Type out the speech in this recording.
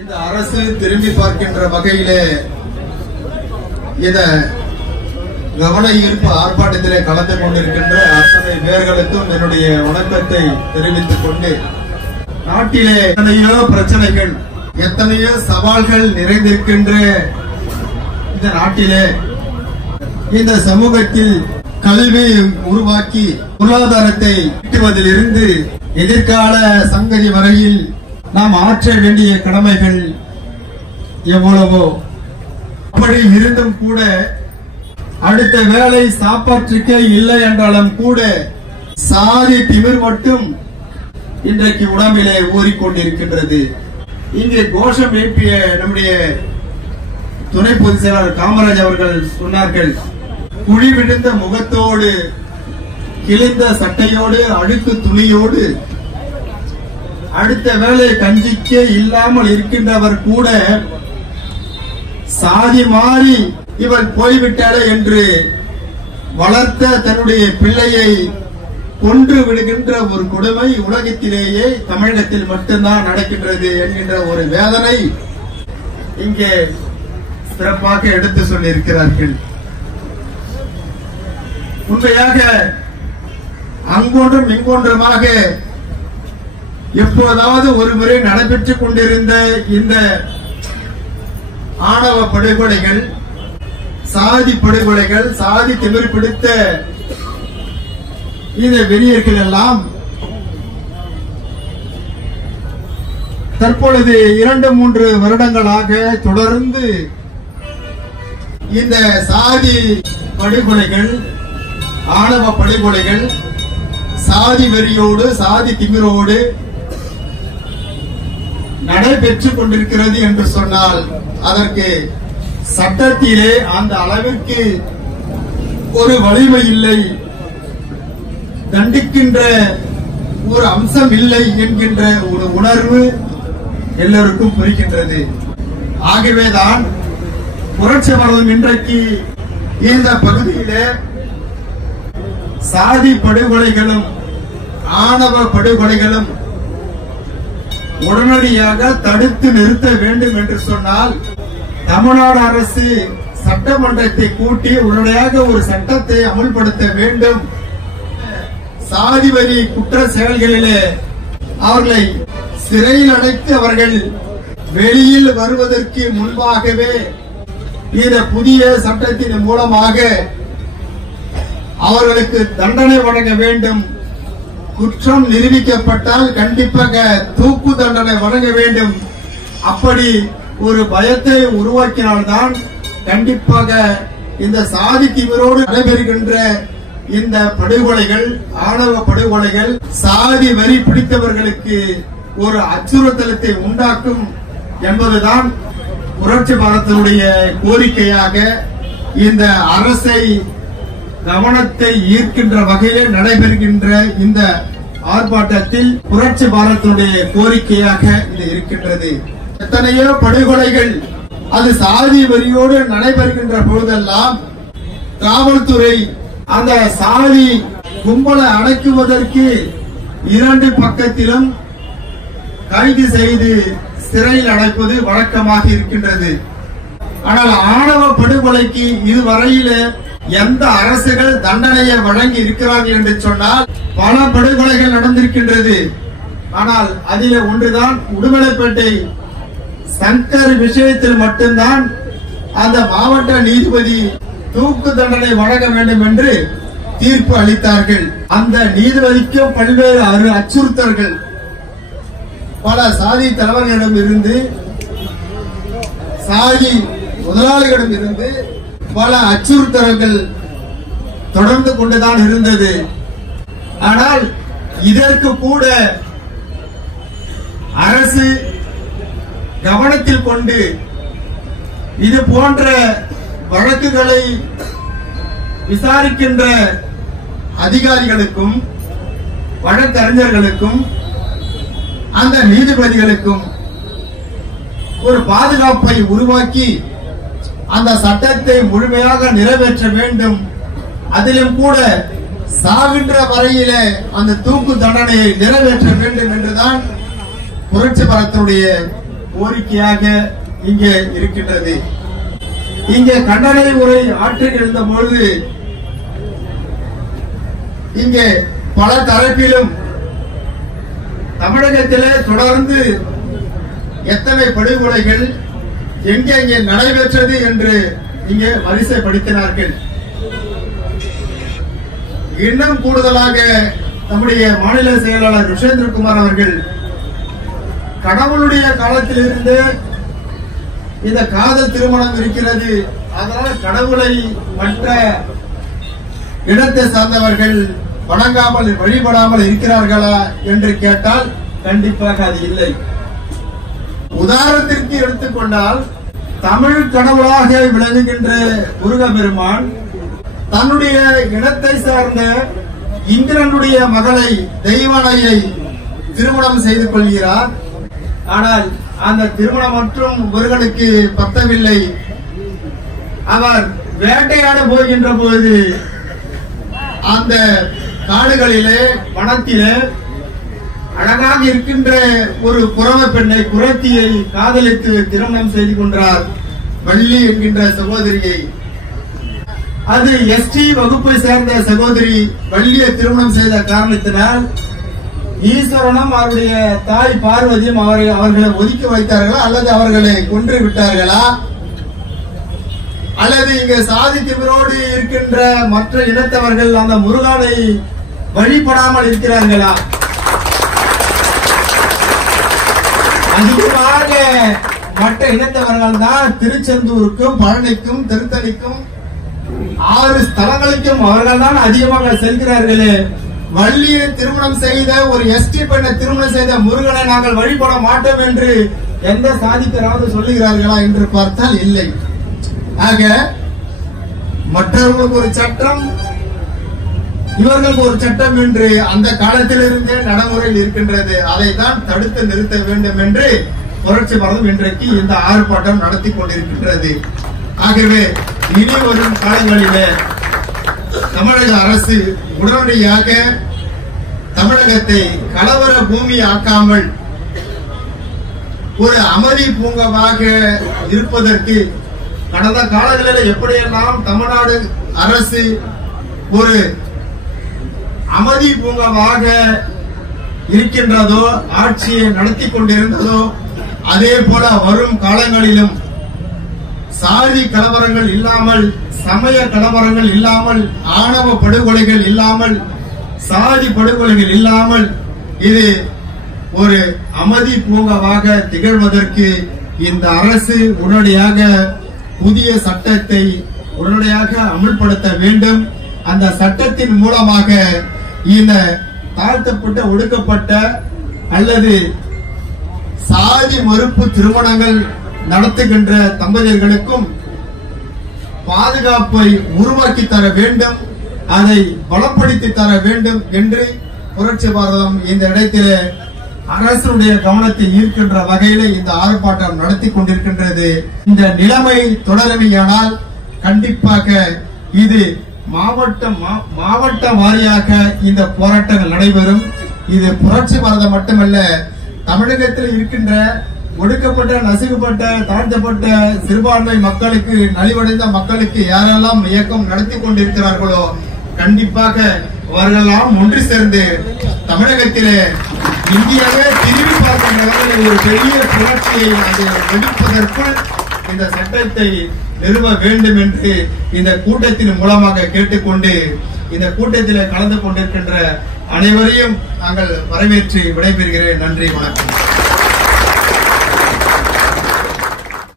இந்த அரசு திரும்பி பார்க்கின்ற வகையிலே இந்த கவன ஈர்ப்பு ஆர்ப்பாட்டத்திலே கலந்து கொண்டிருக்கின்ற அத்தனை பேர்களுக்கும் என்னுடைய வணக்கத்தை தெரிவித்துக் கொண்டு, நாட்டிலே எத்தனையோ பிரச்சனைகள், எத்தனையோ சவால்கள் நிறைந்திருக்கின்ற இந்த நாட்டிலே இந்த சமூகத்தில் கல்வி உருவாக்கி பொருளாதாரத்தை ஈட்டுவதிலிருந்து எதிர்கால சங்கதி வரையில் நாம் ஆற்ற வேண்டிய கடமைகள் எவ்வளவோ. அப்படி இருந்தும் கூட அடுத்த வேளை சாப்பாட்டுக்கே இல்லை என்றாலும் கூட சாதி திமிர் மட்டும் இன்றைக்கு உடம்பிலே ஊறிக்கொண்டிருக்கின்றது. இங்கே கோஷம் எழுப்பிய நம்முடைய துணை பொதுச் செயலாளர் காமராஜ் அவர்கள் சொன்னார்கள், குழி விழுந்த முகத்தோடு, கிழிந்த சட்டையோடு, அழுக்கு துணியோடு அடுத்த வேளை கஞ்சிக்கே இல்லாமல் இருக்கின்றவர் கூட சாதி மாறி இவள் போய்விட்டாளே என்று வளர்த்த தன்னுடைய பிள்ளையை கொன்று விடுகின்ற ஒரு கொடுமை உலகத்திலேயே தமிழகத்தில் மட்டும்தான் நடக்கின்றது என்கின்ற ஒரு வேதனை இங்கே சிறப்பாக எடுத்து சொல்லியிருக்கிறார்கள். உண்மையாக அங்கொன்றும் இங்கொன்றுமாக எப்போதாவது ஒரு முறை நடைபெற்றுக் கொண்டிருந்த இந்த ஆணவ படுகொலைகள், சாதி படுகொலைகள், சாதி திமிர் பிடித்த இந்த வெறியர்கள் எல்லாம் தற்பொழுது 2-3 வருடங்களாக தொடர்ந்து இந்த சாதி படுகொலைகள், ஆணவ படுகொலைகள், சாதி வெறியோடு, சாதி திமிரோடு நடைபெற்றுக் கொண்டிருக்கிறது என்று சொன்னால் அதற்கு சட்டத்திலே அந்த அளவிற்கு ஒரு வலிமை இல்லை, தண்டிக்கின்ற ஒரு அம்சம் இல்லை என்கின்ற ஒரு உணர்வு எல்லோருக்கும் புரிகின்றது. ஆகவேதான் புரட்சி பாரதம் இன்றைக்கு இந்த பகுதியிலே சாதி படுகொலைகளும் ஆணவ படுகொலைகளும் உடனடியாக தடுத்து நிறுத்த வேண்டும் என்று சொன்னால் தமிழ்நாடு அரசு சட்டமன்றத்தை கூட்டி உடனடியாக ஒரு சட்டத்தை அமல்படுத்த வேண்டும். சாதி வரி குற்ற செயல்களிலே அவர்களை சிறையில் அடைத்து அவர்கள் வெளியில் வருவதற்கு முன்பாகவே இந்த புதிய சட்டத்தின் மூலமாக அவர்களுக்கு தண்டனை வழங்க வேண்டும். குற்றம் நிரூபிக்கப்பட்டால் கண்டிப்பாக தூக்கு தண்டனை வழங்க வேண்டும். அப்படி ஒரு பயத்தை உருவாக்கினால்தான் கண்டிப்பாக இந்த சாதி திமிரோடு நடைபெறுகின்ற இந்த படுகொலைகள், ஆணவ படுகொலைகள், சாதி வரி பிடித்தவர்களுக்கு ஒரு அச்சுறுத்தலத்தை உண்டாக்கும் என்பதுதான் புரட்சி பாரதத்தினுடைய கோரிக்கையாக இந்த அரசை கவனத்தை ஈர்க்கின்ற வகையில் நடைபெறுகின்ற இந்த ஆர்ப்பாட்டத்தில் புரட்சி பாரதத்தினுடைய கோரிக்கையாக இது இருக்கின்றது. எத்தனையோ படுகொலைகள் அது சாதி வரியோடு நடைபெறுகின்ற பொழுதெல்லாம் காவல்துறை அந்த சாதி கும்பலை அடக்குவதற்கு 2 பக்கத்திலும் கைது செய்து சிறையில் அடைப்பது வழக்கமாக இருக்கின்றது. ஆனால் ஆணவ படுகொலைக்கு இதுவரையில் எந்த அரசுகள் தண்டனையை வழங்கி இருக்கிறார்கள் என்று சொன்னால் பல படுகொலைகள் நடந்திருக்கின்றது. ஆனால் அதில் ஒன்றுதான் உடுமலைப்பேட்டை சங்கர் விஷயத்தில் மட்டும்தான் அந்த மாவட்ட நீதிபதி தூக்கு தண்டனை வழங்க வேண்டும் என்று தீர்ப்பு அளித்தார்கள். அந்த நீதிபதிக்கும் பல்வேறு அச்சுறுத்தல்கள் பல சாதி தலைவர்களிடம் இருந்து, சாதி முதலாளிகளிடம் இருந்து பல அச்சுறுத்தல்கள் தொடர்ந்து கொண்டுதான் இருந்தது. ஆனால் இதற்கு கூட அரசு கவனத்தில் கொண்டு இது போன்ற வழக்குகளை விசாரிக்கின்ற அதிகாரிகளுக்கும் வழக்கறிஞர்களுக்கும் அந்த நீதிபதிகளுக்கும் ஒரு பாதுகாப்பை உருவாக்கி அந்த சட்டத்தை முழுமையாக நிறைவேற்ற வேண்டும். அதிலும் கூட சாகின்ற வரையிலே அந்த தூக்கு தண்டனையை நிறைவேற்ற வேண்டும் என்றுதான் புரட்சி பாரதத்தினுடைய கோரிக்கையாக இங்கே இருக்கின்றது. இங்கே கண்டனை உரை ஆற்றுகின்ற பொழுது இங்கே பல தரப்பிலும் தமிழகத்திலே தொடர்ந்து எத்தனை படுகொலைகள் எங்கே நடைபெற்றது என்று இங்கே வரிசைப்படுத்தினார்கள். இன்னும் கூடுதலாக நம்முடைய மாநில செயலாளர் ருஷேந்திரகுமார் அவர்கள் கடவுளுடைய காலத்திலிருந்து இந்த காதல் திருமணம் இருக்கிறது, அதனால் கடவுளை மற்ற இடத்தை சார்ந்தவர்கள் வணங்காமல் வழிபடாமல் இருக்கிறார்களா என்று கேட்டால் கண்டிப்பாக அது இல்லை. உதாரணத்திற்கு எடுத்துக்கொண்டால் தமிழ் கடவுளாக விளங்குகின்ற முருகப்பெருமான் தன்னுடைய இடத்தை சார்ந்த இந்திரனுடைய மகளை தெய்வானையை திருமணம் செய்து கொள்கிறார். ஆனால் அந்த திருமணம் மற்றும் முருகனுக்கு பத்தவில்லை. அவர் வேட்டையாட போகின்ற போது அந்த காடுகளிலே வனத்திலே அழகாக இருக்கின்ற ஒரு புறவ பெண்ணை குரத்தியை காதலித்து திருமணம் செய்து கொண்டார், வள்ளி என்கின்ற சகோதரியை. அது எஸ்டி வகுப்பை சேர்ந்த சகோதரி வள்ளியை திருமணம் செய்த காரணத்தினால் ஈஸ்வரனும் அவருடைய தாய் பார்வதியும் அவர்களை ஒதுக்கி வைத்தார்களா அல்லது அவர்களை கொன்று விட்டார்களா அல்லது இங்க சாதி திமிரோடு இருக்கின்ற மற்ற இனத்தவர்கள் அந்த முருகனை வழிபடாமல் இருக்கிறார்களா? அதிகமாக மற்ற இனத்தவர்கள் தான் திருச்செந்தூருக்கும் பழனிக்கும் திருத்தணிக்கும் 6 ஸ்தலங்களுக்கும் அவர்கள் தான் அதிகமாக செல்கிறார்களே. வள்ளியை திருமணம் செய்த ஒரு எஸ்டி பெண்ணை திருமணம் செய்த முருகனை நாங்கள் வழிபட மாட்டோம் என்று எந்த சாதிக்கராவது சொல்லுகிறார்களா என்று பார்த்தால் இல்லை. ஆக மற்றவர்களுக்கு ஒரு சட்டம், இவர்களுக்கு ஒரு சட்டம் என்று அந்த காலத்திலிருந்தே நடைமுறையில் இருக்கின்றது. அதைத்தான் தடுத்து நிறுத்த வேண்டும் என்று புரட்சி பாரதம் இன்றைக்கு இந்த ஆர்ப்பாட்டம் நடத்தி கொண்டிருக்கின்றது. ஆகவே இனி வரும் காலங்களிலே தமிழக அரசு உடனடியாக தமிழகத்தை கலவர பூமி ஆக்காமல் ஒரு அமைதி பூங்காவாக இருப்பதற்கு கடந்த காலங்களில் எப்படியெல்லாம் தமிழ்நாடு அரசு ஒரு அமைதி பூங்காவாக இருக்கின்றதோ, ஆட்சியை நடத்தி கொண்டிருந்ததோ, அதே போல வரும் காலங்களிலும் சாதி கலவரங்கள் இல்லாமல், சமய கலவரங்கள் இல்லாமல், ஆணவ படுகொலைகள் இல்லாமல், சாதி படுகொலைகள் இல்லாமல் இது ஒரு அமைதி பூங்காவாக திகழ்வதற்கு இந்த அரசு உடனடியாக புதிய சட்டத்தை உடனடியாக அமல்படுத்த வேண்டும். அந்த சட்டத்தின் மூலமாக இந்த தாழ்த்தப்பட்ட ஒடுக்கப்பட்ட அல்லது சாதி மறுப்பு திருமணங்கள் நடத்துகின்ற தம்பதியர்களுக்கும் பாதுகாப்பை உருவாக்கி தர வேண்டும், அதை பலப்படுத்தி தர வேண்டும் என்று புரட்சி பாரதம் இந்த இடத்திலே அரசுடைய கவனத்தை ஈர்க்கின்ற வகையில இந்த ஆர்ப்பாட்டம் நடத்தி கொண்டிருக்கின்றது. இந்த நிலைமை தொடருமையானால் கண்டிப்பாக இது மாவட்ட வாரியாக இந்த போராட்டங்கள் நடைபெறும். இது புரட்சி பாரதம் மட்டுமல்ல, தமிழகத்தில் இருக்கின்ற ஒடுக்கப்பட்ட, நசுக்கப்பட்ட, தாழ்த்தப்பட்ட சிறுபான்மை மக்களுக்கு, நலிவடைந்த மக்களுக்கு யாரெல்லாம் இயக்கம் நடத்தி கொண்டிருக்கிறார்களோ கண்டிப்பாக அவர்களெல்லாம் ஒன்று சேர்ந்து தமிழகத்திலே இந்தியாவே திரும்பி பார்க்கும் நிலையில் ஒரு பெரிய புரட்சியை அது வெடிப்பதற்குள் இந்த சட்டத்தை நிறுவ வேண்டும் என்று இந்த கூட்டத்தின் மூலமாக கேட்டுக்கொண்டு இந்த கூட்டத்தில் கலந்து கொண்டிருக்கின்ற அனைவரையும் நாங்கள் வரவேற்று விடைபெறுகிறேன். நன்றி, வணக்கம்.